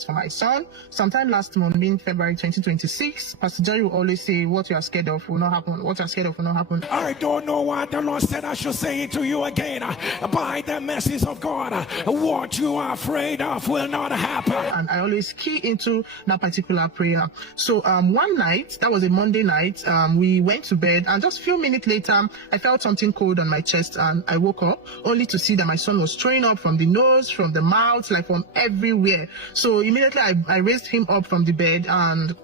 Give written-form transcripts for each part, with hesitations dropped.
is for my son. Sometime last month, being February 2026, Pastor Jerry will always say, what you are scared of will not happen. What you are scared of will not happen. I don't know why the Lord said I should say it to you again. By the mercies of God, what you are afraid of will not happen. And I always key into that particular prayer. So one night, that was a Monday night, we went to bed, and just a few minutes later, I felt something cold on my chest, and I woke up only to see that my son was throwing up from the nose, from the mouth, like from everywhere. So immediately I raised him up from the bed, and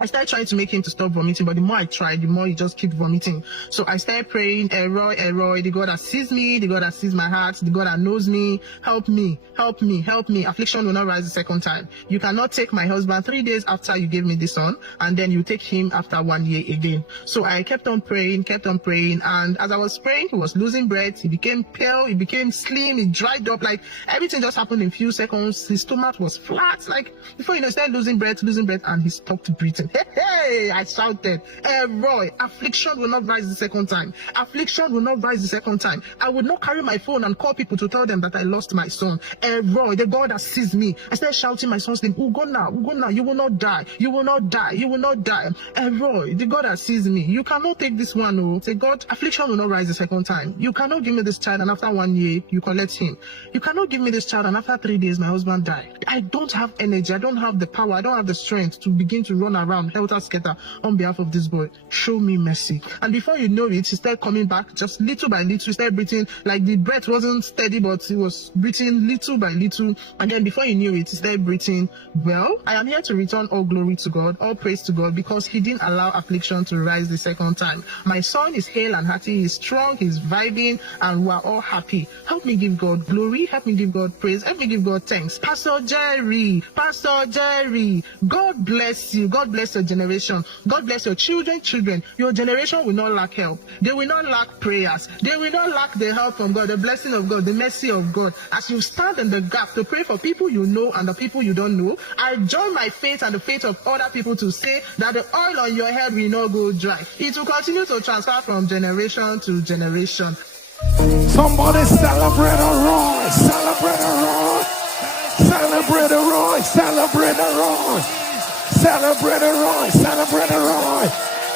I started trying to make him to stop vomiting, but the more I tried, the more he just kept vomiting. So I started praying, Elroy, the God that sees me, the God that sees my heart, the God that knows me, help me, help me, help me. Affliction will not rise the second time. You cannot take my husband 3 days after you gave me this son, and then you take him after 1 year again. So I kept on praying, and as I was praying, he was losing breath, he became pale, he became slim, he dried up, like everything just happened in a few seconds. His stomach was flat, like before you know, he started losing breath, and he stopped breathing. Hey, I shouted, Roy, affliction will not rise the second time. Affliction will not rise the second time. I would not carry my phone and call people to tell them that I lost my son. Roy, the God that sees me. I started shouting my son's name. Go now, you will not die. You will not die. You will not die. Roy, the God that sees me. You cannot take this one. Oh, say, God, affliction will not rise the second time. You cannot give me this child and after 1 year, you collect him. You cannot give me this child and after 3 days, my husband died. I don't have energy. I don't have the power. I don't have the strength to begin to run around helter-skelter on behalf of this boy. Show me mercy. And before you know it, he started coming back just little by little. He started breathing, like the breath wasn't steady, but he was breathing little by little. And then before you knew it, he started breathing well. I am here to return all glory to God, all praise to God, because he didn't allow affliction to rise the second time. My son is hale and hearty, he's strong, he's vibing, and we're all happy. Help me give God glory, help me give God praise, help me give God thanks. Pastor Jerry, God bless you. God bless your generation. God bless your children. Your generation will not lack help. They will not lack prayers. They will not lack the help from God, the blessing of God, the mercy of God. As you stand in the gap to pray for people you know and the people you don't know, I join my faith and the faith of other people to say that the oil on your head will not go dry. It will continue to transfer from generation to generation. Somebody celebrate a Roy, celebrate a Roy, celebrate a Roy, celebrate a Roy. Celebrate a Roy, celebrate a Roy.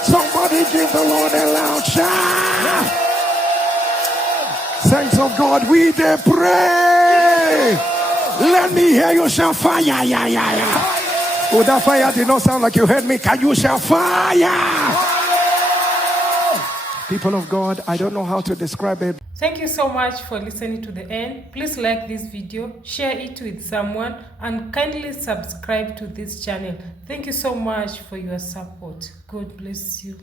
Somebody give the Lord a loud shout. Saints of God, we dey pray. Let me hear you shout fire. Oh, that fire did not sound like you heard me. Can you shout fire? People of God, I don't know how to describe it. Thank you so much for listening to the end. Please like this video, share it with someone, and kindly subscribe to this channel. Thank you so much for your support. God bless you.